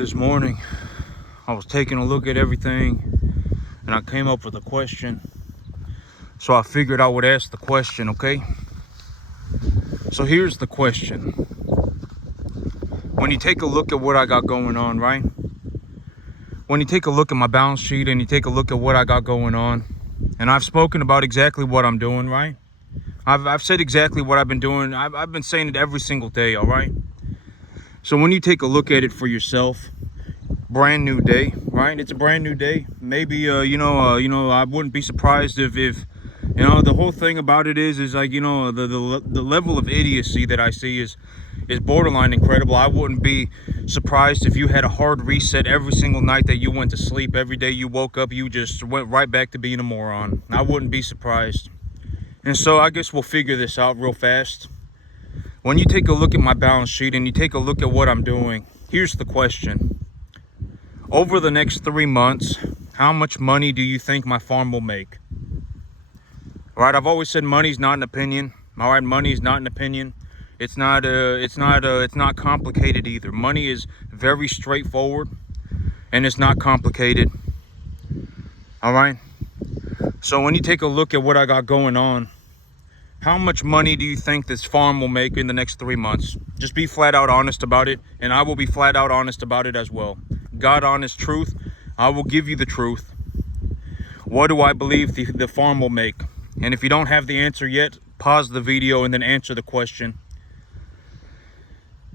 this morning, I was taking a look at everything and I came up with a question. So I figured I would ask the question, okay? So here's the question. When you take a look at what I got going on, right? When you take a look at my balance sheet and you take a look at what I got going on, and I've spoken about exactly what I'm doing, right? I've said exactly what I've been doing. I've been saying it every single day, all right? So when you take a look at it for yourself, brand new day, right? It's a brand new day. Maybe I wouldn't be surprised if the whole thing about it is like, the level of idiocy that I see is borderline incredible. I wouldn't be surprised if you had a hard reset every single night that you went to sleep. Every day you woke up, you just went right back to being a moron. I wouldn't be surprised. And so I guess we'll figure this out real fast. When you take a look at my balance sheet and you take a look at what I'm doing, here's the question. Over the next 3 months, how much money do you think my farm will make? All right, I've always said money's not an opinion. All right, money is not an opinion. It's not complicated either. Money is very straightforward and it's not complicated. All right. So when you take a look at what I got going on, how much money do you think this farm will make in the next 3 months? Just be flat out honest about it, and I will be flat out honest about it as well. God honest truth, I will give you the truth. What do I believe the farm will make? And if you don't have the answer yet, pause the video and then answer the question.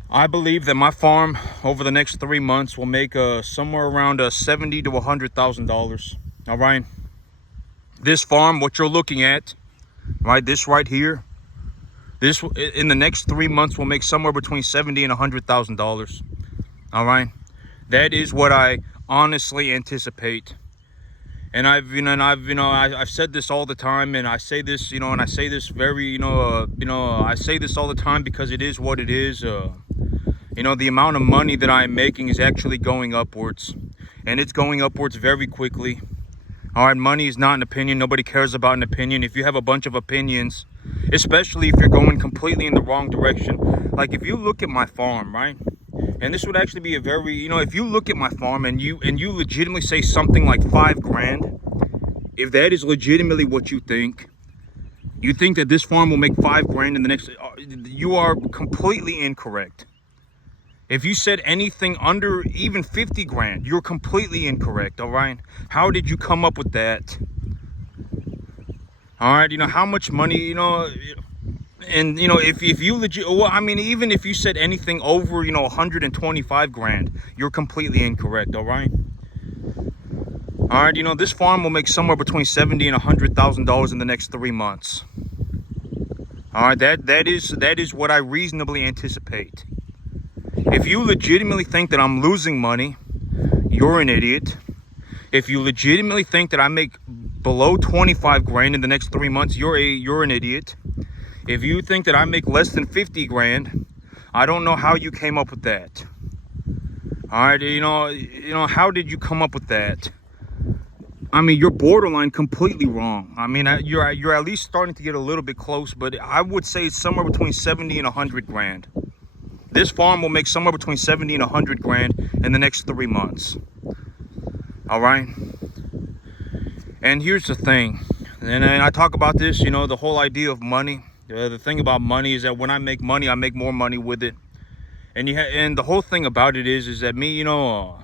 I believe that my farm over the next 3 months will make somewhere around $70,000 to $100,000. All right. This farm, what you're looking at, right, this right here, this in the next 3 months will make somewhere between $70,000 and $100,000. All right, that is what I honestly anticipate. And I've said this all the time, and I say this, and I say this very, I say this all the time because it is what it is. The amount of money that I'm making is actually going upwards, and it's going upwards very quickly. All right, money is not an opinion. Nobody cares about an opinion. If you have a bunch of opinions, especially if you're going completely in the wrong direction, like if you look at my farm, right? And this would actually be a very, if you look at my farm and you legitimately say something like $5,000, if that is legitimately what you think that this farm will make $5,000 in the next, you are completely incorrect. If you said anything under even $50,000, you're completely incorrect, all right? How did you come up with that? All right, how much money, and if you legit, well, I mean, even if you said anything over, $125,000, you're completely incorrect, all right? All right, this farm will make somewhere between $70,000 and $100,000 in the next 3 months. All right, that is what I reasonably anticipate. If you legitimately think that I'm losing money, you're an idiot. If you legitimately think that I make below $25,000 in the next 3 months, you're an idiot. If you think that I make less than $50,000, I don't know how you came up with that. All right, how did you come up with that? I mean, you're borderline completely wrong. I mean, you're at least starting to get a little bit close, but I would say it's somewhere between $70,000 and $100,000. This farm will make somewhere between $70,000 and $100,000 in the next 3 months. All right. And here's the thing, and I talk about this, the whole idea of money. The thing about money is that when I make money, I make more money with it. And and the whole thing about it is that me, the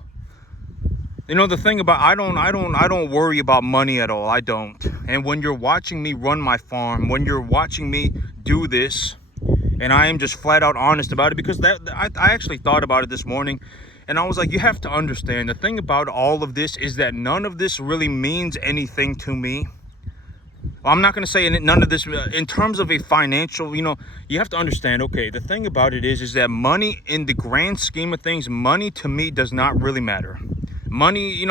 thing about I don't worry about money at all. I don't. And when you're watching me run my farm, when you're watching me do this, and I am just flat out honest about it, because I actually thought about it this morning, and I was like, you have to understand, the thing about all of this is that none of this really means anything to me. Well, I'm not going to say none of this in terms of a financial, you have to understand, okay, the thing about it is that money, in the grand scheme of things, money to me does not really matter. Money,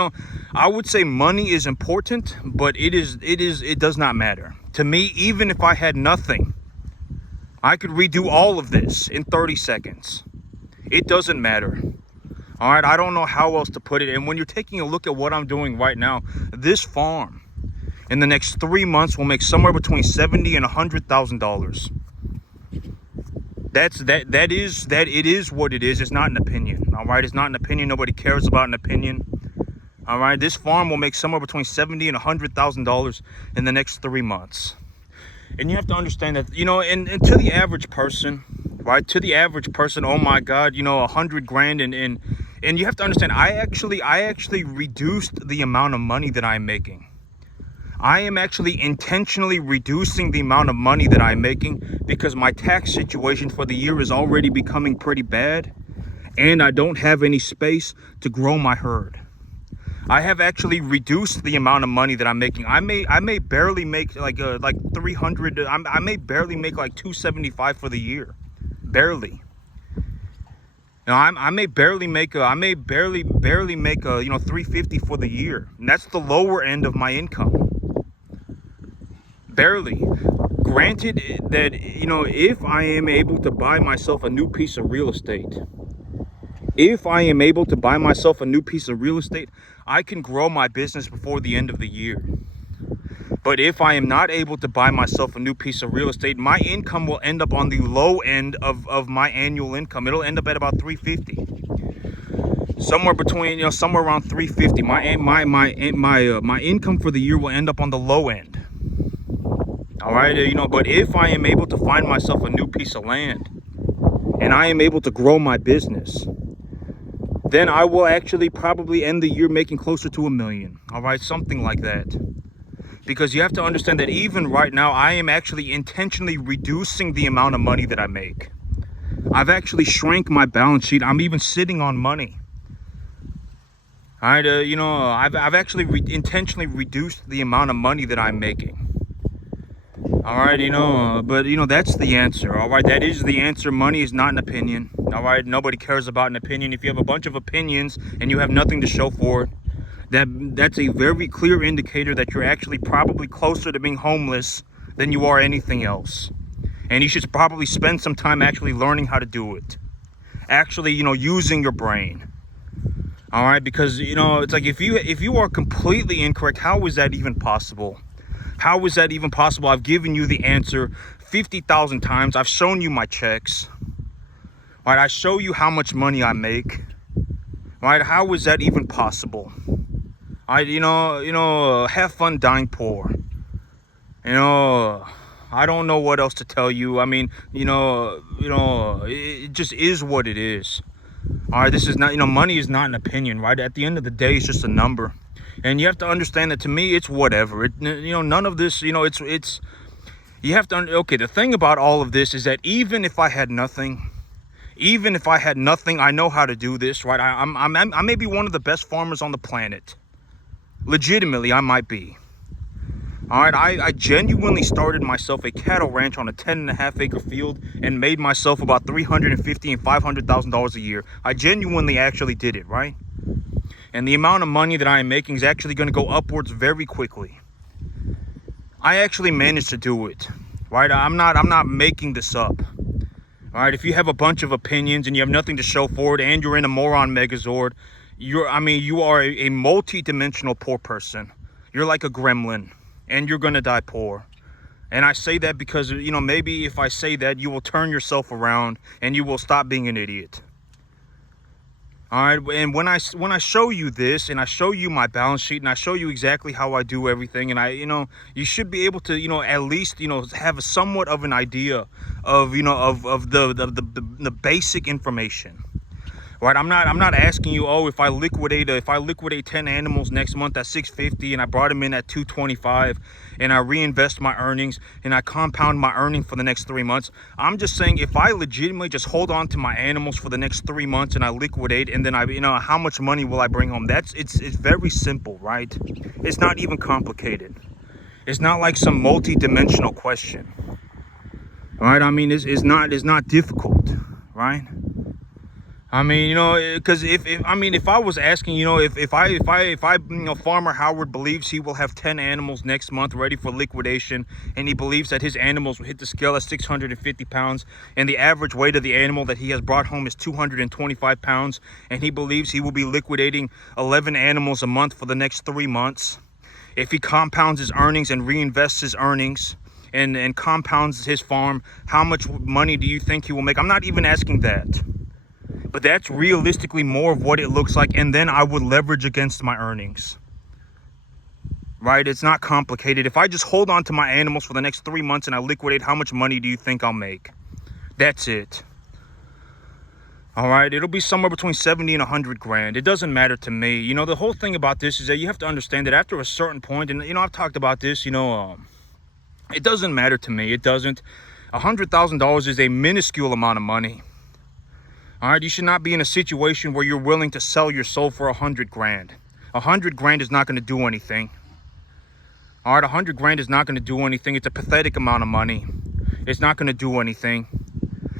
I would say money is important, but it does not matter. To me, even if I had nothing, I could redo all of this in 30 seconds. It doesn't matter. All right, I don't know how else to put it. And when you're taking a look at what I'm doing right now, this farm in the next 3 months will make somewhere between $70,000 and $100,000. That it is what it is. It's not an opinion. All right, it's not an opinion. Nobody cares about an opinion. All right, this farm will make somewhere between $70,000 and $100,000 in the next 3 months. And you have to understand that, and to the average person, right? To the average person, oh my God, 100 grand, and you have to understand, I actually reduced the amount of money that I'm making. I am actually intentionally reducing the amount of money that I'm making because my tax situation for the year is already becoming pretty bad, and I don't have any space to grow my herd. I have actually reduced the amount of money that I'm making. I may barely make like 300. I may barely make like 275 for the year, barely. I may barely make a 350 for the year, and that's the lower end of my income. Barely. Granted that, if I am able to buy myself a new piece of real estate, I can grow my business before the end of the year. But if I am not able to buy myself a new piece of real estate, my income will end up on the low end of my annual income. It'll end up at about 350. Somewhere around 350. My income for the year will end up on the low end. All right, but if I am able to find myself a new piece of land and I am able to grow my business, then I will actually probably end the year making closer to $1 million. All right, something like that. Because you have to understand that even right now, I am actually intentionally reducing the amount of money that I make. I've actually shrank my balance sheet. I'm even sitting on money. All right, I've actually intentionally reduced the amount of money that I'm making. All right, but that's the answer. All right, that is the answer. Money is not an opinion. All right, nobody cares about an opinion. If you have a bunch of opinions and you have nothing to show for it, that's a very clear indicator that you're actually probably closer to being homeless than you are anything else. And you should probably spend some time actually learning how to do it. Actually, using your brain. All right, because it's like if you are completely incorrect, how is that even possible? How is that even possible? I've given you the answer 50,000 times. I've shown you my checks. All right, I show you how much money I make. All right, how is that even possible? All right, have fun dying poor. I don't know what else to tell you. I mean, it just is what it is. All right, this is not, money is not an opinion, right? At the end of the day, it's just a number. And you have to understand that to me, it's whatever. None of this, it's, you have to, okay, the thing about all of this is that even if I had nothing, I know how to do this, right? I may be one of the best farmers on the planet. Legitimately, I might be. All right, I genuinely started myself a cattle ranch on a 10.5-acre field and made myself about $350,000 and $500,000 a year. I genuinely actually did it, right? And the amount of money that I am making is actually going to go upwards very quickly. I actually managed to do it, right? I'm not making this up. All right, if you have a bunch of opinions and you have nothing to show for it and you're in a moron megazord, you are a multi-dimensional poor person. You're like a gremlin and you're going to die poor. And I say that because, maybe if I say that, you will turn yourself around and you will stop being an idiot. All right, and when I show you this and I show you my balance sheet and I show you exactly how I do everything, and you should be able to, at least, have somewhat of an idea of, of the basic information. Right, I'm not asking you, oh, if I liquidate 10 animals next month at $650 and I brought them in at $225 and I reinvest my earnings and I compound my earning for the next 3 months. I'm just saying, if I legitimately just hold on to my animals for the next 3 months and I liquidate, and then how much money will I bring home? It's very simple, right? It's not even complicated. It's not like some multi-dimensional question. All right, it's not difficult, right? Because if I was asking, if Farmer Howard believes he will have 10 animals next month ready for liquidation, and he believes that his animals will hit the scale at 650 pounds, and the average weight of the animal that he has brought home is 225 pounds, and he believes he will be liquidating 11 animals a month for the next 3 months. If he compounds his earnings and reinvests his earnings, and compounds his farm, how much money do you think he will make? I'm not even asking that. But that's realistically more of what it looks like. And then I would leverage against my earnings. Right? It's not complicated. If I just hold on to my animals for the next 3 months and I liquidate, how much money do you think I'll make? That's it. All right, it'll be somewhere between 70 and 100 grand. It doesn't matter to me. You know, the whole thing about this is that you have to understand that after a certain point, and, you know, I've talked about this, you know, it doesn't matter to me. It doesn't. $100,000 is a minuscule amount of money. All right, you should not be in a situation where you're willing to sell your soul for 100 grand. 100 grand is not going to do anything. All right, 100 grand is not going to do anything. It's a pathetic amount of money. It's not going to do anything.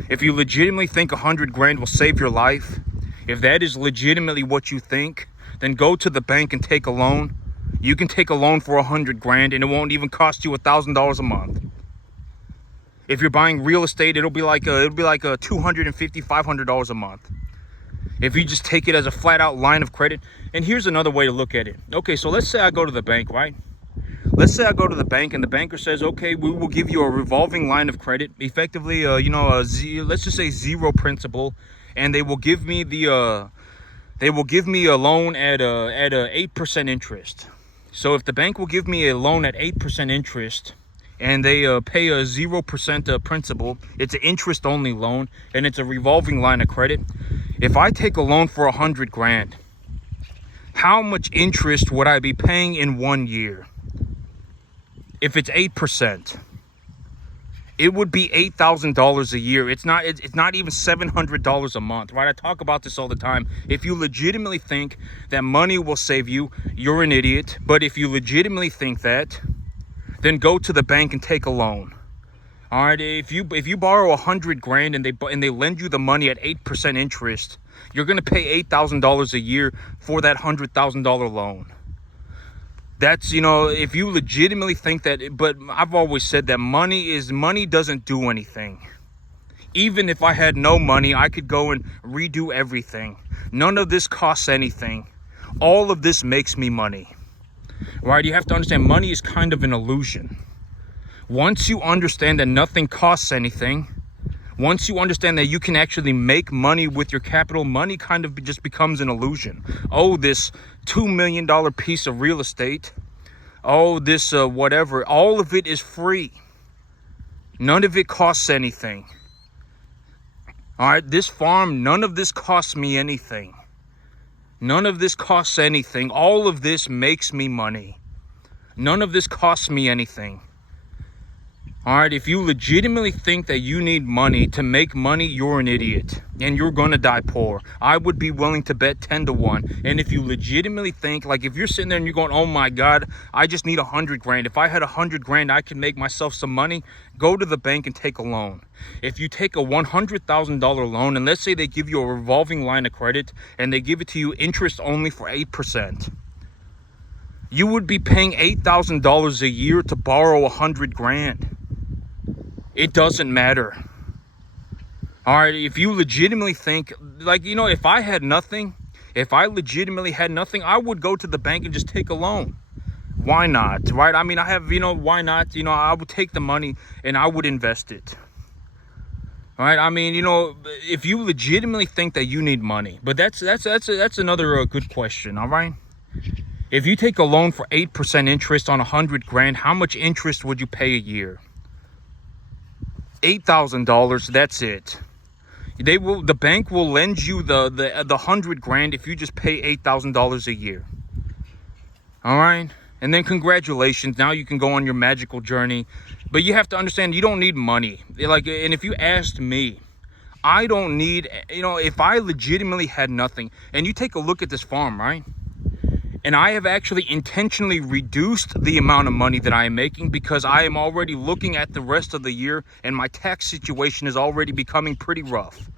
If you legitimately think 100 grand will save your life, if that is legitimately what you think, then go to the bank and take a loan. You can take a loan for 100 grand and it won't even cost you $1,000 a month. If you're buying real estate, it'll be like a $250, $500 a month. If you just take it as a flat out line of credit. And here's another way to look at it. Okay, so let's say I go to the bank, right? Let's say I go to the bank and the banker says, okay, we will give you a revolving line of credit, effectively, let's just say zero principal, and they will give me a loan at a 8% interest. So if the bank will give me a loan at 8% interest, and they pay a 0% principal, it's an interest only loan, and it's a revolving line of credit. If I take a loan for 100 grand, how much interest would I be paying in 1 year? If it's 8%, it would be $8,000 a year. It's not even $700 a month, right? I talk about this all the time. If you legitimately think that money will save you, you're an idiot. But if you legitimately think that, then go to the bank and take a loan. All right, if you borrow 100 grand and they lend you the money at 8% interest, you're going to pay $8,000 a year for that $100,000 loan. That's, you know, if you legitimately think that, but I've always said that money doesn't do anything. Even if I had no money, I could go and redo everything. None of this costs anything. All of this makes me money. Right? You have to understand money is kind of an illusion. Once you understand that nothing costs anything, once you understand that you can actually make money with your capital, money kind of just becomes an illusion. Oh, this $2 million piece of real estate. Oh, this whatever. All of it is free. None of it costs anything. All right, this farm, none of this costs me anything. None of this costs anything. All of this makes me money. None of this costs me anything. All right, if you legitimately think that you need money to make money, you're an idiot and you're going to die poor. I would be willing to bet 10 to 1. And if you legitimately think, like if you're sitting there and you're going, oh my God, I just need 100 grand. If I had 100 grand, I could make myself some money. Go to the bank and take a loan. If you take a $100,000 loan and let's say they give you a revolving line of credit and they give it to you interest only for 8%. You would be paying $8,000 a year to borrow 100 grand. It doesn't matter. All right, if you legitimately think, like, you know, if I legitimately had nothing, I would go to the bank and just take a loan. Why not, right? I mean, I have, why not? I would take the money and I would invest it. All right, I mean, if you legitimately think that you need money, but that's another good question, all right? If you take a loan for 8% interest on 100 grand, how much interest would you pay a year? $8,000, that's it. The bank will lend you the 100 grand if you just pay $8,000 a year. All right? And then congratulations, now you can go on your magical journey. But you have to understand, you don't need money. And if you asked me, I don't need, if I legitimately had nothing, and you take a look at this farm, right? And I have actually intentionally reduced the amount of money that I am making because I am already looking at the rest of the year and my tax situation is already becoming pretty rough.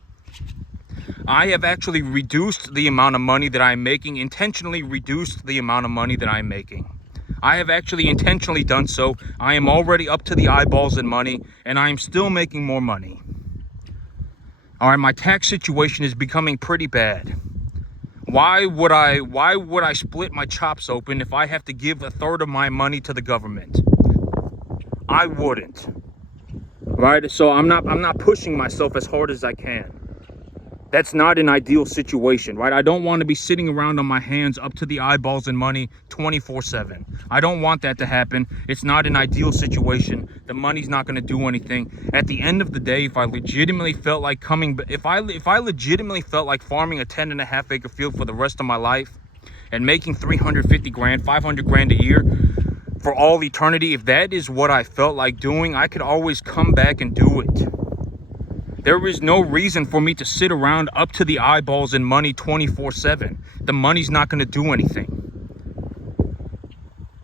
I have actually reduced the amount of money that I'm making, intentionally reduced the amount of money that I'm making. I have actually intentionally done so. I am already up to the eyeballs in money and I am still making more money. All right, my tax situation is becoming pretty bad. Why would I split my chops open if I have to give a third of my money to the government? I wouldn't. Right? So I'm not pushing myself as hard as I can. That's not an ideal situation, right? I don't want to be sitting around on my hands up to the eyeballs in money 24/7. I don't want that to happen. It's not an ideal situation. The money's not going to do anything. At the end of the day, if I legitimately felt like if I legitimately felt like farming a 10.5 acre field for the rest of my life and making 350 grand, 500 grand a year for all eternity, if that is what I felt like doing, I could always come back and do it. There is no reason for me to sit around up to the eyeballs in money 24/7. The money's not going to do anything.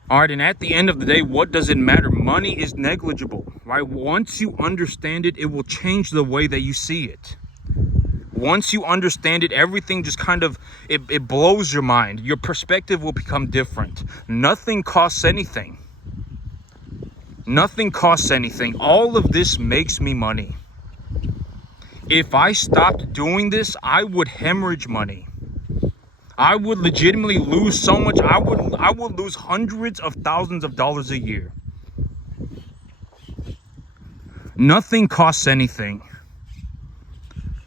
All right, and at the end of the day, what does it matter? Money is negligible, right? Once you understand it, it will change the way that you see it. Once you understand it, everything just kind of, it blows your mind. Your perspective will become different. Nothing costs anything. Nothing costs anything. All of this makes me money. If I stopped doing this, I would hemorrhage money. I would legitimately lose so much. I would lose hundreds of thousands of dollars a year. Nothing costs anything.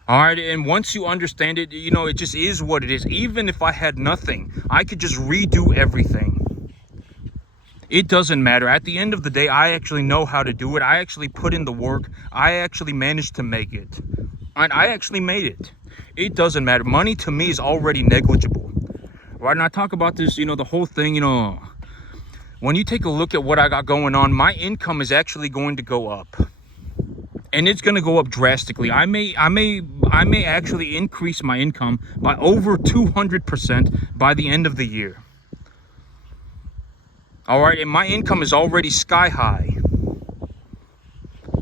All right, and once you understand it, you know, it just is what it is. Even if I had nothing, I could just redo everything. It doesn't matter. At the end of the day, I actually know how to do it. I actually put in the work. I actually managed to make it. And I actually made it. It doesn't matter. Money to me is already negligible. Right? And I talk about this, you know, the whole thing, you know, when you take a look at what I got going on, my income is actually going to go up. And it's going to go up drastically. I may actually increase my income by over 200% by the end of the year. All right, and my income is already sky high.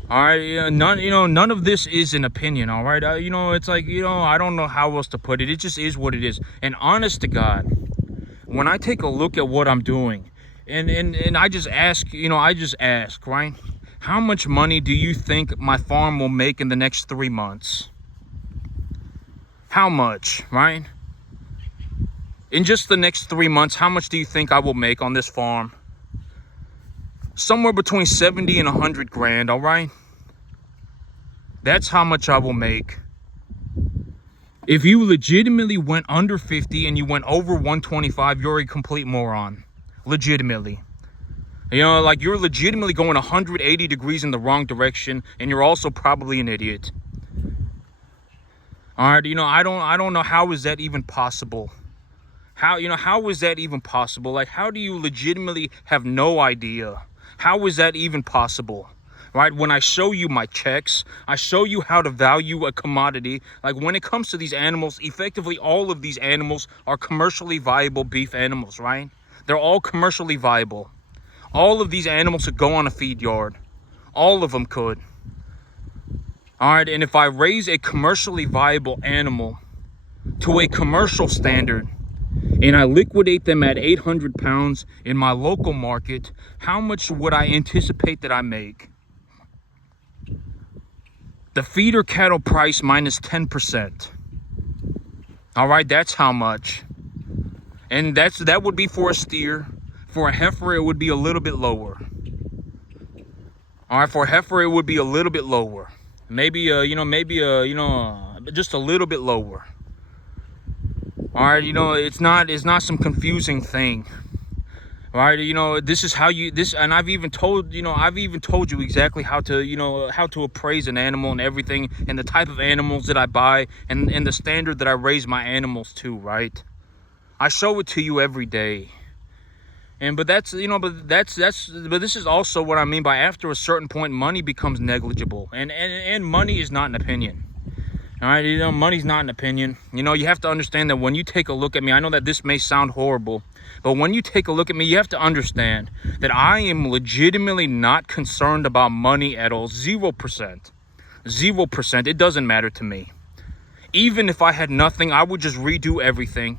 All right, none of this is an opinion. All right, it's like, I don't know how else to put it. It just is what it is. And honest to God, when I take a look at what I'm doing, and I just ask, right? How much money do you think my farm will make in the next 3 months? How much, right? In just the next 3 months, how much do you think I will make on this farm? Somewhere between 70 and 100 grand, all right? That's how much I will make. If you legitimately went under 50 and you went over 125, you're a complete moron. Legitimately. Like, you're legitimately going 180 degrees in the wrong direction, and you're also probably an idiot. All right, I don't know how is that even possible. How is that even possible? Like, how do you legitimately have no idea? How is that even possible? Right? When I show you my checks, I show you how to value a commodity. Like, when it comes to these animals, effectively all of these animals are commercially viable beef animals, right? They're all commercially viable. All of these animals could go on a feed yard. All of them could. All right, and if I raise a commercially viable animal to a commercial standard, and I liquidate them at 800 pounds in my local market, how much would I anticipate that I make? The feeder cattle price minus 10%. All right, that's how much. And that would be for a steer. For a heifer, it would be a little bit lower. All right, for a heifer, it would be a little bit lower. Maybe, just a little bit lower. All right, it's not some confusing thing. All right, this is how and I've even told you exactly how to appraise an animal and everything, and the type of animals that I buy and the standard that I raise my animals to, right? I show it to you every day. But this is also what I mean by, after a certain point, money becomes negligible, and money is not an opinion. All right, money's not an opinion. You have to understand that when you take a look at me, I know that this may sound horrible, but when you take a look at me, you have to understand that I am legitimately not concerned about money at all. 0%. 0%. It doesn't matter to me. Even if I had nothing, I would just redo everything.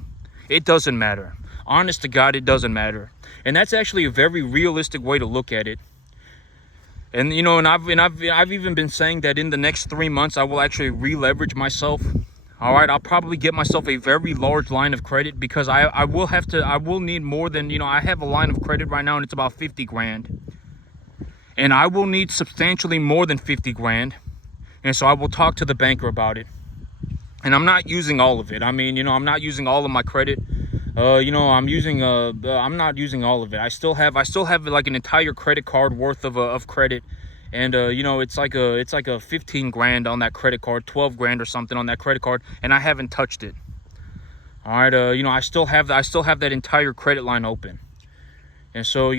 It doesn't matter. Honest to God, it doesn't matter. And that's actually a very realistic way to look at it. And I've even been saying that in the next 3 months I will actually re-leverage myself. All right, I'll probably get myself a very large line of credit, because I will need more than, I have a line of credit right now and it's about 50 grand. and I will need substantially more than 50 grand. And so I will talk to the banker about it. And I'm not using all of it. I mean, you know, I'm not using all of my credit. You know, I'm not using all of it. I still have like an entire credit card worth of credit. And you know, it's like a 15 grand on that credit card, 12 grand or something on that credit card, and I haven't touched it. All right, you know, I still have that entire credit line open. And so,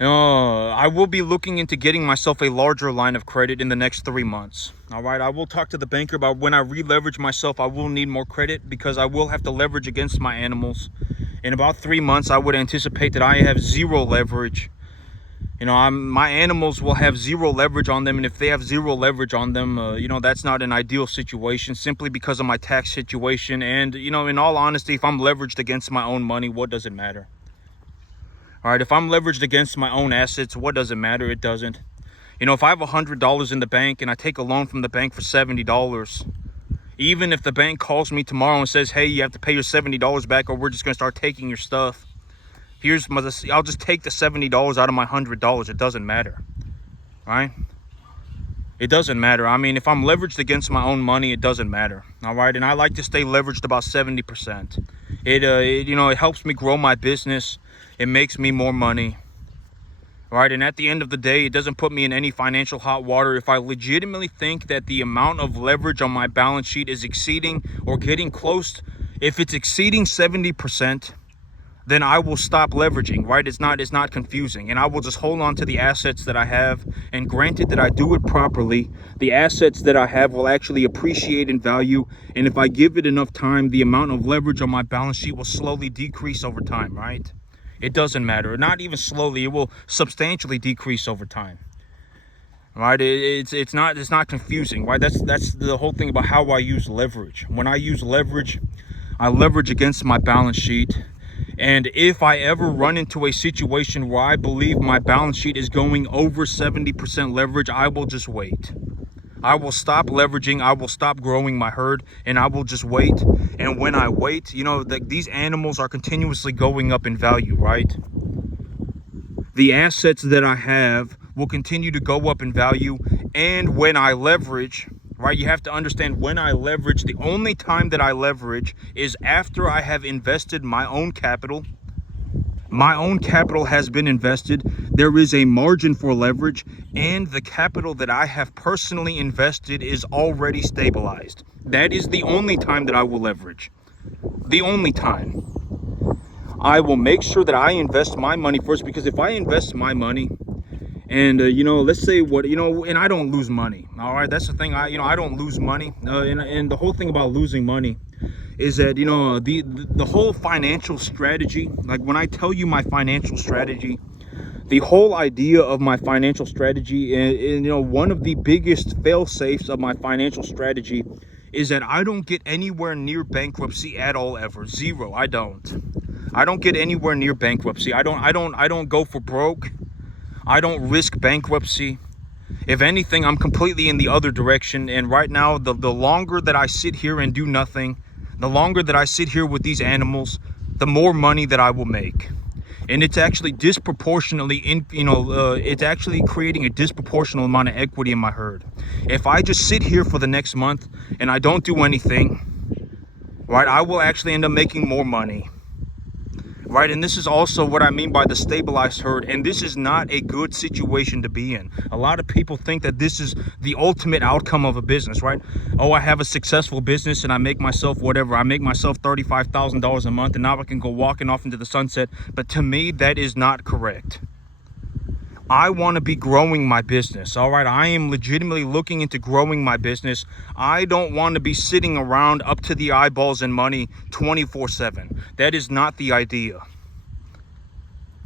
I will be looking into getting myself a larger line of credit in the next 3 months. All right, I will talk to the banker about when I re-leverage myself, I will need more credit because I will have to leverage against my animals. In about 3 months, I would anticipate that I have zero leverage. You know, my animals will have zero leverage on them, and if they have zero leverage on them, you know, that's not an ideal situation simply because of my tax situation. And, you know, in all honesty, if I'm leveraged against my own money, what does it matter? All right, if I'm leveraged against my own assets, what does it matter? It doesn't. You know, if I have $100 in the bank and I take a loan from the bank for $70, even if the bank calls me tomorrow and says, hey, you have to pay your $70 back or we're just going to start taking your stuff, I'll just take the $70 out of my $100. It doesn't matter, right? It doesn't matter. I mean, if I'm leveraged against my own money, it doesn't matter. All right, and I like to stay leveraged about 70%. You know, it helps me grow my business. It makes me more money. All right, and at the end of the day, it doesn't put me in any financial hot water. If I legitimately think that the amount of leverage on my balance sheet is exceeding or getting close, if it's exceeding 70%, then I will stop leveraging, right? It's not confusing. And I will just hold on to the assets that I have. And granted that I do it properly, the assets that I have will actually appreciate in value. And if I give it enough time, the amount of leverage on my balance sheet will slowly decrease over time, right? It doesn't matter. Not even slowly, it will substantially decrease over time. Right? It's not confusing, right? That's the whole thing about how I use leverage. When I use leverage, I leverage against my balance sheet. And if I ever run into a situation where I believe my balance sheet is going over 70% leverage, I will just wait. I will stop leveraging. I will stop growing my herd, and I will just wait. And when I wait, you know, these animals are continuously going up in value, right? The assets that I have will continue to go up in value. And when I leverage, right, you have to understand, when I leverage, the only time that I leverage is after I have invested my own capital. My own capital has been invested. There is a margin for leverage, and the capital that I have personally invested is already stabilized. That is the only time that I will leverage. The only time. I will make sure that I invest my money first, because if I invest my money, and you know, let's say and I don't lose money. All right, that's the thing. I don't lose money. And the whole thing about losing money is that, you know, the whole financial strategy. Like, when I tell you my financial strategy, the whole idea of my financial strategy, and you know, one of the biggest fail safes of my financial strategy is that I don't get anywhere near bankruptcy at all, ever. Zero. I don't get anywhere near bankruptcy. I don't go for broke. I don't risk bankruptcy. If anything, I'm completely in the other direction. And right now, the longer that I sit here and do nothing, the longer that I sit here with these animals, the more money that I will make. And it's actually disproportionately, it's actually creating a disproportional amount of equity in my herd. If I just sit here for the next month and I don't do anything, right, I will actually end up making more money. Right, and this is also what I mean by the stabilized herd, and this is not a good situation to be in. A lot of people think that this is the ultimate outcome of a business, right? Oh, I have a successful business and I make myself whatever. I make myself $35,000 a month, and now I can go walking off into the sunset. But to me, that is not correct. I want to be growing my business, all right? I am legitimately looking into growing my business. I don't want to be sitting around up to the eyeballs in money 24/7. That is not the idea.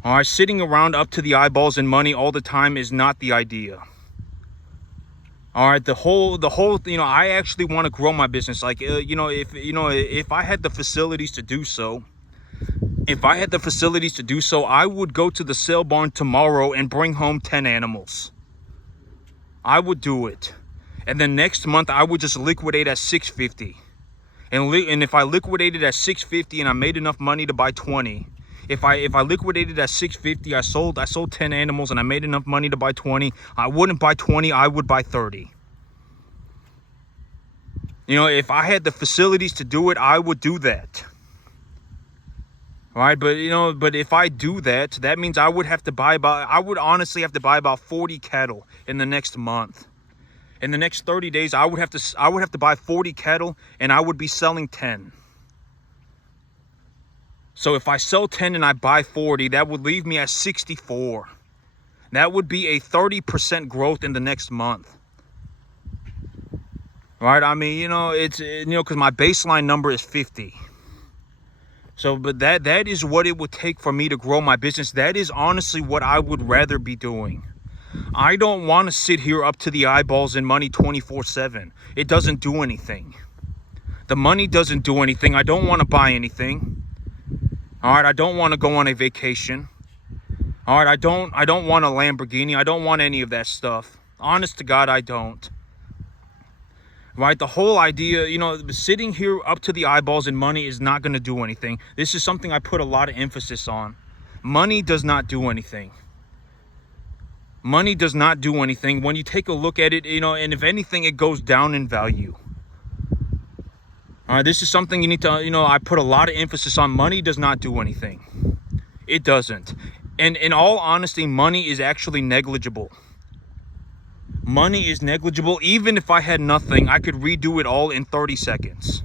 All right, sitting around up to the eyeballs in money all the time is not the idea. All right, the whole, I actually want to grow my business. Like, if I had the facilities to do so, I would go to the sale barn tomorrow and bring home 10 animals. I would do it. And then next month, I would just liquidate at $650. And if I liquidated at $650 and I made enough money to buy 20, If I liquidated at 650, I sold 10 animals and I made enough money to buy 20. I wouldn't buy 20, I would buy 30. You know, if I had the facilities to do it, I would do that. All right, but you know, but if I do that, that means I would honestly have to buy about 40 cattle in the next month. In the next 30 days, I would have to buy 40 cattle and I would be selling 10. So if I sell 10 and I buy 40, that would leave me at 64. That would be a 30% growth in the next month. Right? I mean, you know, it's, you know, because my baseline number is 50. So, but that is what it would take for me to grow my business. That is honestly what I would rather be doing. I don't want to sit here up to the eyeballs in money 24/7. It doesn't do anything. The money doesn't do anything. I don't want to buy anything. All right, I don't want to go on a vacation. All right, I don't want a Lamborghini. I don't want any of that stuff. Honest to God, I don't. Right, the whole idea, you know, sitting here up to the eyeballs in money is not going to do anything. This is something I put a lot of emphasis on. Money does not do anything. Money does not do anything. When you take a look at it, you know, and if anything, it goes down in value. All right, this is something you need to, you know, I put a lot of emphasis on. Money does not do anything. It doesn't. And in all honesty, money is actually negligible. Money is negligible. Even if I had nothing, I could redo it all in 30 seconds.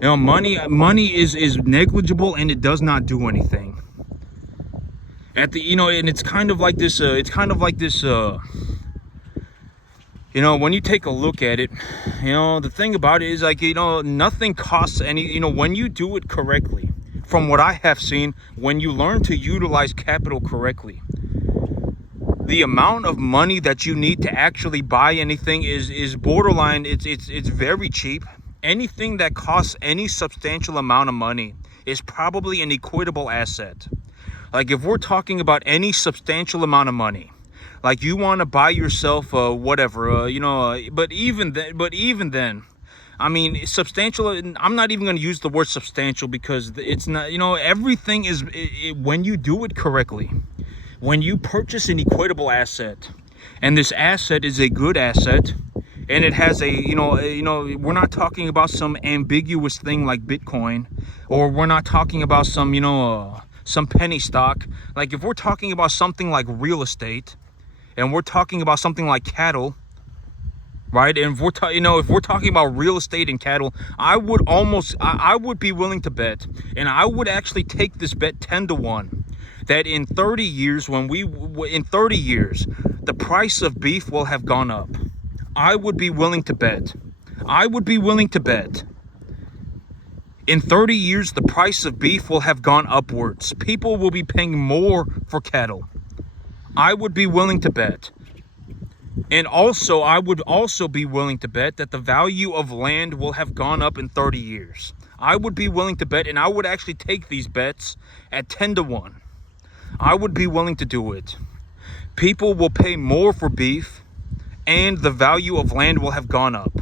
You know, money is negligible and it does not do anything. You know, and it's kind of like this, you know, when you take a look at it, you know, the thing about it is, like, you know, nothing costs any, you know, when you do it correctly, from what I have seen, when you learn to utilize capital correctly, the amount of money that you need to actually buy anything is borderline. It's very cheap. Anything that costs any substantial amount of money is probably an equitable asset. Like if we're talking about any substantial amount of money, like you want to buy yourself whatever, you know, but even then, I mean, substantial, I'm not even going to use the word substantial because it's not, you know, everything is, when you do it correctly, when you purchase an equitable asset, and this asset is a good asset, and it has a, you know, we're not talking about some ambiguous thing like Bitcoin, or we're not talking about some, you know, some penny stock. Like if we're talking about something like real estate, and we're talking about something like cattle, right? And if we're talking about real estate and cattle, I would be willing to bet, and I would actually take this bet 10-1. That in 30 years, the price of beef will have gone up. I would be willing to bet. In 30 years, the price of beef will have gone upwards. People will be paying more for cattle. I would be willing to bet. And also, I would also be willing to bet that the value of land will have gone up in 30 years. I would be willing to bet, and I would actually take these bets at 10-1. I would be willing to do it. People will pay more for beef, and the value of land will have gone up.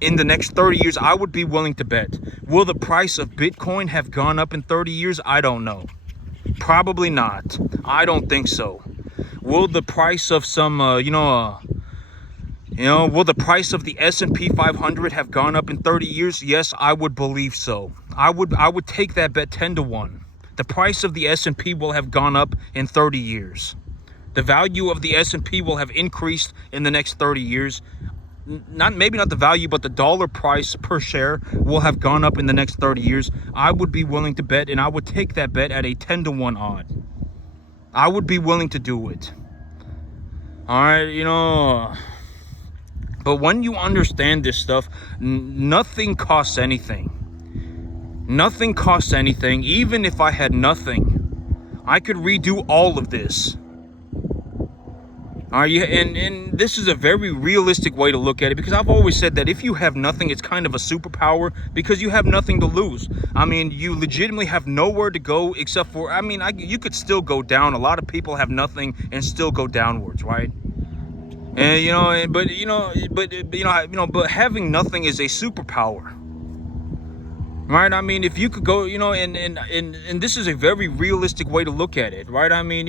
In the next 30 years, I would be willing to bet. Will the price of Bitcoin have gone up in 30 years? I don't know. Probably not. I don't think so. Will the price of some, will the price of the S&P 500 have gone up in 30 years? Yes, I would believe so. I would take that bet 10-1. The price of the S&P will have gone up in 30 years. The value of the S&P will have increased in the next 30 years. Maybe not the value, but the dollar price per share will have gone up in the next 30 years. I would be willing to bet, and I would take that bet at a 10-1 odd. I would be willing to do it. All right, you know. But when you understand this stuff, nothing costs anything. Nothing costs anything. Even if I had nothing, I could redo all of this. All right, and this is a very realistic way to look at it, because I've always said that if you have nothing, it's kind of a superpower because you have nothing to lose. I mean, you legitimately have nowhere to go except for, I mean, you could still go down. A lot of people have nothing and still go downwards, right? And but having nothing is a superpower. right? I mean, if you could go, and this is a very realistic way to look at it, right? I mean,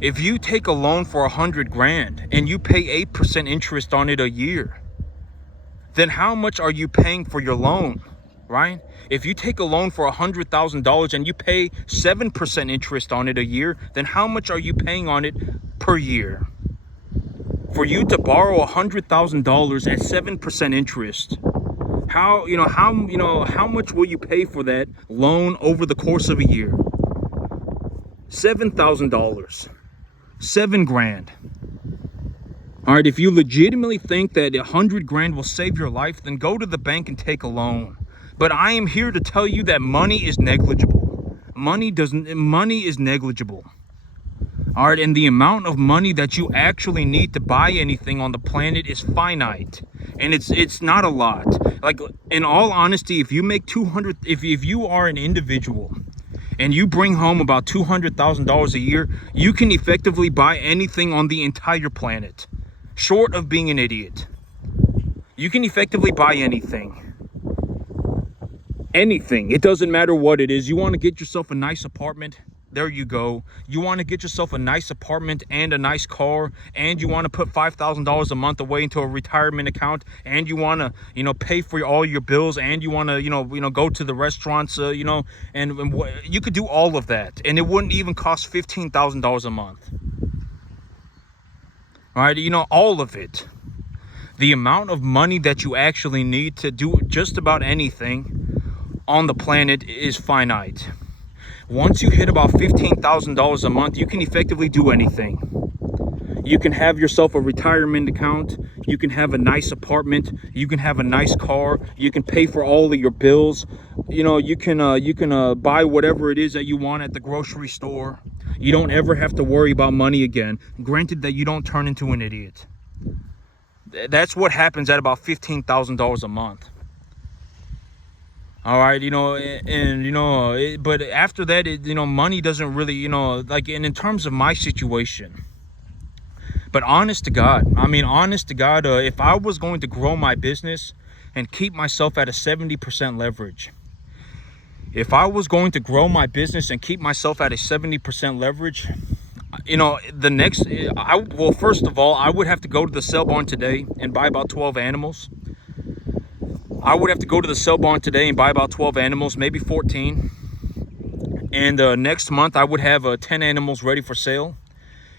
if you take a loan for 100 grand and you pay 8% interest on it a year, then how much are you paying for your loan, right? If you take a loan for $100,000 and you pay 7% interest on it a year, then how much are you paying on it per year? For you to borrow $100,000 at 7% interest, how much will you pay for that loan over the course of a year? $7,000, 7 grand. All right, if you legitimately think that 100 grand will save your life, then go to the bank and take a loan. But I am here to tell you that money is negligible. Money is negligible. All right, and the amount of money that you actually need to buy anything on the planet is finite, and it's not a lot. Like, in all honesty, if you make 200, if you are an individual and you bring home about $200,000 a year, you can effectively buy anything on the entire planet, short of being an idiot. You can effectively buy anything. Anything. It doesn't matter what it is. You want to get yourself a nice apartment? There you go. You want to get yourself a nice apartment and a nice car, and you want to put $5,000 a month away into a retirement account, and you want to, pay for all your bills, and you want to, go to the restaurants, and you could do all of that, and it wouldn't even cost $15,000 a month. All right, all of it. The amount of money that you actually need to do just about anything on the planet is finite. Once you hit about $15,000 a month, you can effectively do anything. You can have yourself a retirement account. You can have a nice apartment. You can have a nice car. You can pay for all of your bills. You can buy whatever it is that you want at the grocery store. You don't ever have to worry about money again. Granted that you don't turn into an idiot. That's what happens at about $15,000 a month. All right, but after that, money doesn't really, and in terms of my situation, but honest to God, if I was going to grow my business and keep myself at a 70% leverage, if I was going to grow my business and keep myself at a 70% leverage, first of all, I would have to go to the sale barn today and buy about 12 animals. I would have to go to the sale barn today and buy about 12 animals, maybe 14. And next month, I would have 10 animals ready for sale.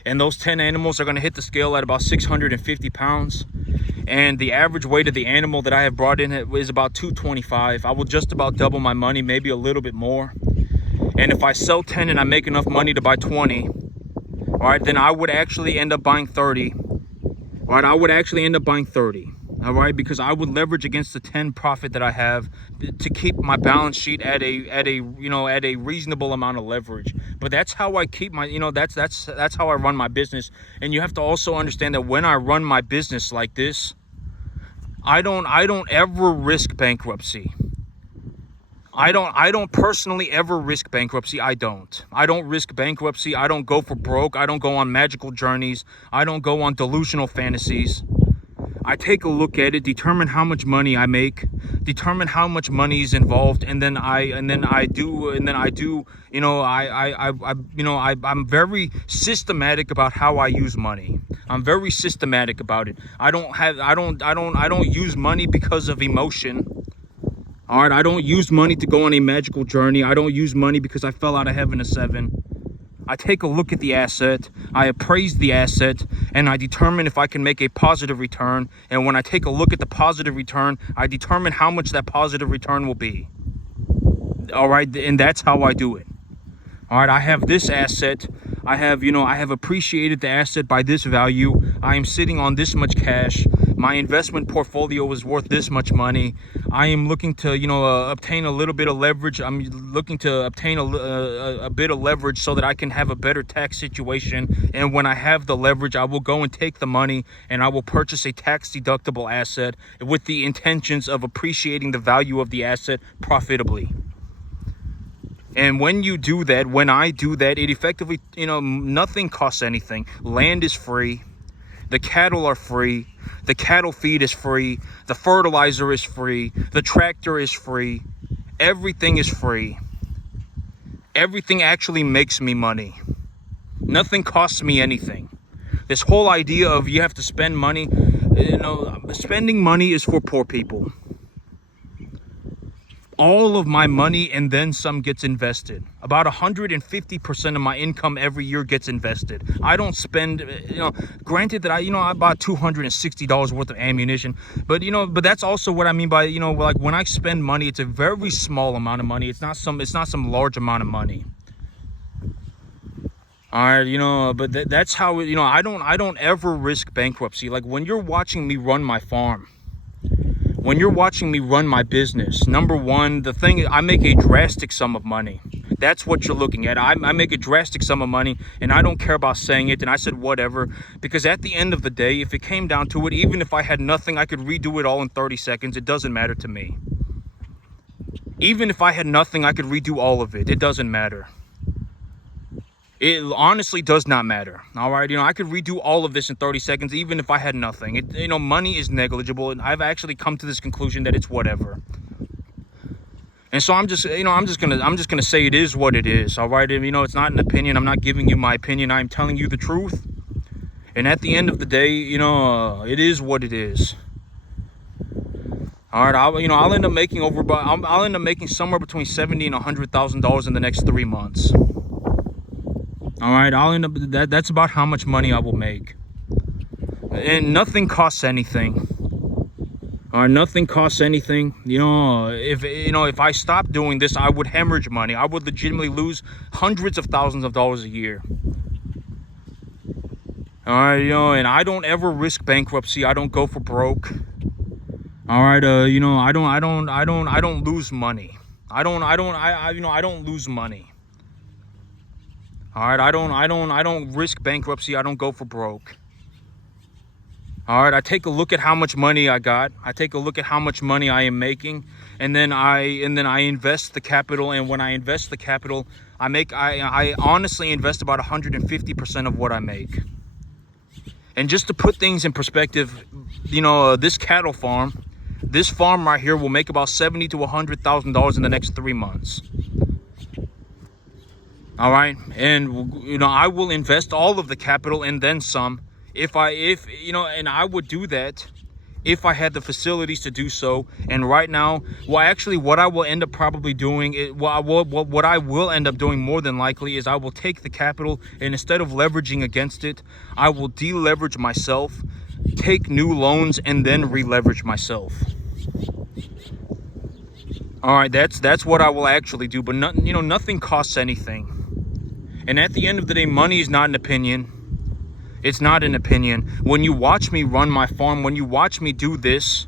And those 10 animals are going to hit the scale at about 650 pounds. And the average weight of the animal that I have brought in is about 225. I will just about double my money, maybe a little bit more. And if I sell 10 and I make enough money to buy 20, all right, then I would actually end up buying 30. All right, I would actually end up buying 30. All right, because I would leverage against the 10 profit that I have to keep my balance sheet at a reasonable amount of leverage. But that's how I keep my, that's how I run my business. And you have to also understand that when I run my business like this, I don't ever risk bankruptcy. I don't personally ever risk bankruptcy. I don't risk bankruptcy. I don't go for broke. I don't go on magical journeys. I don't go on delusional fantasies. I take a look at it, determine how much money I make, determine how much money is involved, and then I'm very systematic about how I use money. I'm very systematic about it. I don't use money because of emotion. All right, I don't use money to go on a magical journey. I don't use money because I fell out of heaven a 7. I take a look at the asset, I appraise the asset, and I determine if I can make a positive return. And when I take a look at the positive return, I determine how much that positive return will be. All right, and that's how I do it. All right, I have this asset. I have appreciated the asset by this value. I am sitting on this much cash. My investment portfolio is worth this much money. I am looking to, obtain a little bit of leverage. I'm looking to obtain a bit of leverage so that I can have a better tax situation. And when I have the leverage, I will go and take the money and I will purchase a tax deductible asset with the intentions of appreciating the value of the asset profitably. And when you do that, when I do that, it effectively, nothing costs anything. Land is free. The cattle are free. The cattle feed is free. The fertilizer is free. The tractor is free. Everything is free. Everything actually makes me money. Nothing costs me anything. This whole idea of you have to spend money, spending money is for poor people. All of my money and then some gets invested. About 150% of my income every year gets invested. I don't spend, granted that I bought $260 worth of ammunition, but that's also what I mean by, like when I spend money, it's a very small amount of money. It's not some large amount of money. All right, but that's how, I don't ever risk bankruptcy. Like when you're watching me run my farm, when you're watching me run my business, number one, the thing is I make a drastic sum of money. That's what you're looking at. I make a drastic sum of money, and I don't care about saying it. And I said whatever, because at the end of the day, if it came down to it, even if I had nothing, I could redo it all in 30 seconds. It doesn't matter to me. Even if I had nothing, I could redo all of it. It doesn't matter. It honestly does not matter. All right, I could redo all of this in 30 seconds, even if I had nothing. Money is negligible, and I've actually come to this conclusion that it's whatever. And so I'm just gonna say it is what it is. All right, it's not an opinion. I'm not giving you my opinion. I'm telling you the truth. And at the end of the day, it is what it is. All right, I'll end up making I'll end up making somewhere between $70,000 and $100,000 in the next 3 months. All right, I'll end up that's about how much money I will make. And nothing costs anything. All right, nothing costs anything. If I stopped doing this, I would hemorrhage money. I would legitimately lose hundreds of thousands of dollars a year. All right, and I don't ever risk bankruptcy. I don't go for broke. All right, I don't lose money. I don't lose money. All right, I don't risk bankruptcy. I don't go for broke. All right, I take a look at how much money I got. I take a look at how much money I am making, and then I invest the capital. And when I invest the capital, I honestly invest about 150% of what I make. And just to put things in perspective, this cattle farm, this farm right here will make about $70,000 to $100,000 in the next 3 months. All right, and I will invest all of the capital and then some. And I would do that if I had the facilities to do so. And right now, what I will end up probably doing, what I will end up doing more than likely is I will take the capital, and instead of leveraging against it, I will deleverage myself, take new loans, and then re-leverage myself. All right, that's what I will actually do. But nothing costs anything. And at the end of the day, money is not an opinion. It's not an opinion. When you watch me run my farm, when you watch me do this,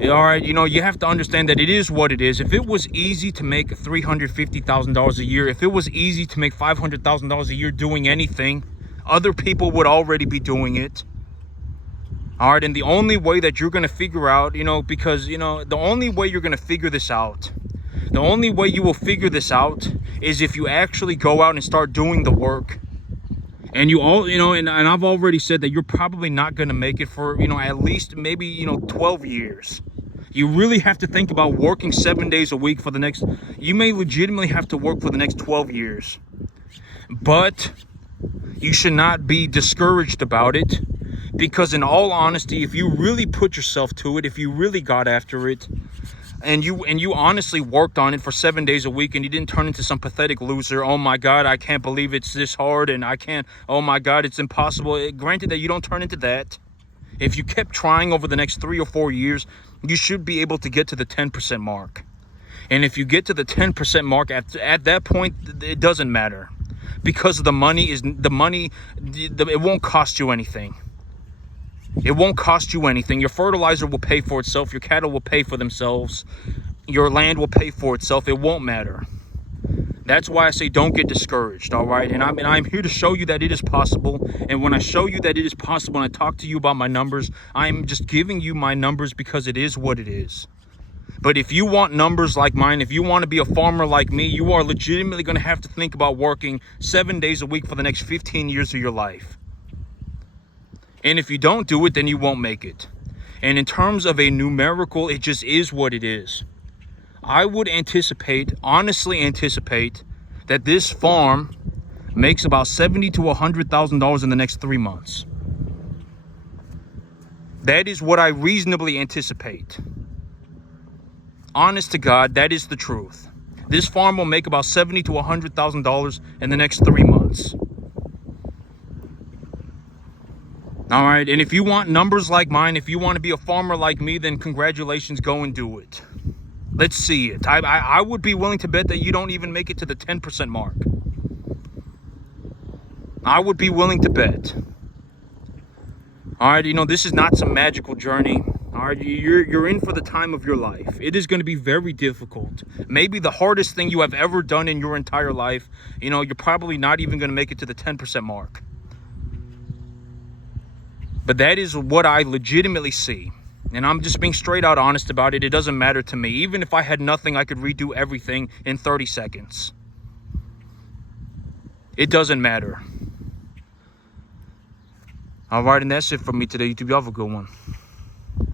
all right, you have to understand that it is what it is. If it was easy to make $350,000 a year, if it was easy to make $500,000 a year doing anything, other people would already be doing it. All right, and the only way that you're going to figure out, because, the only way you're going to figure this out, the only way you will figure this out is if you actually go out and start doing the work. And and I've already said that you're probably not going to make it for, at least maybe, 12 years. You really have to think about working 7 days a week you may legitimately have to work for the next 12 years. But you should not be discouraged about it, because in all honesty, if you really put yourself to it, if you really got after it, and you honestly worked on it for 7 days a week, and you didn't turn into some pathetic loser, oh my God, I can't believe it's this hard, and oh my God, it's impossible. Granted that you don't turn into that. If you kept trying over the next 3 or 4 years, you should be able to get to the 10% mark. And if you get to the 10% mark, at that point, it doesn't matter. Because it won't cost you anything. It won't cost you anything. Your fertilizer will pay for itself. Your cattle will pay for themselves. Your land will pay for itself. It won't matter. That's why I say don't get discouraged, all right? And I'm here to show you that it is possible. And when I show you that it is possible and I talk to you about my numbers, I'm just giving you my numbers because it is what it is. But if you want numbers like mine, if you want to be a farmer like me, you are legitimately going to have to think about working 7 days a week for the next 15 years of your life. And if you don't do it, then you won't make it. And in terms of a numerical, it just is what it is. I would honestly anticipate that this farm makes about $70,000 to $100,000 in the next 3 months. That is what I reasonably anticipate. Honest to God, that is the truth. This farm will make about $70,000 to $100,000 in the next 3 months. All right, and if you want numbers like mine, if you want to be a farmer like me, then congratulations, go and do it. Let's see it. I would be willing to bet that you don't even make it to the 10% mark. I would be willing to bet. All right, this is not some magical journey. All right, you're in for the time of your life. It is going to be very difficult. Maybe the hardest thing you have ever done in your entire life. You're probably not even going to make it to the 10% mark. But that is what I legitimately see. And I'm just being straight out honest about it. It doesn't matter to me. Even if I had nothing, I could redo everything in 30 seconds. It doesn't matter. All right, and that's it for me today, YouTube. Y'all have a good one.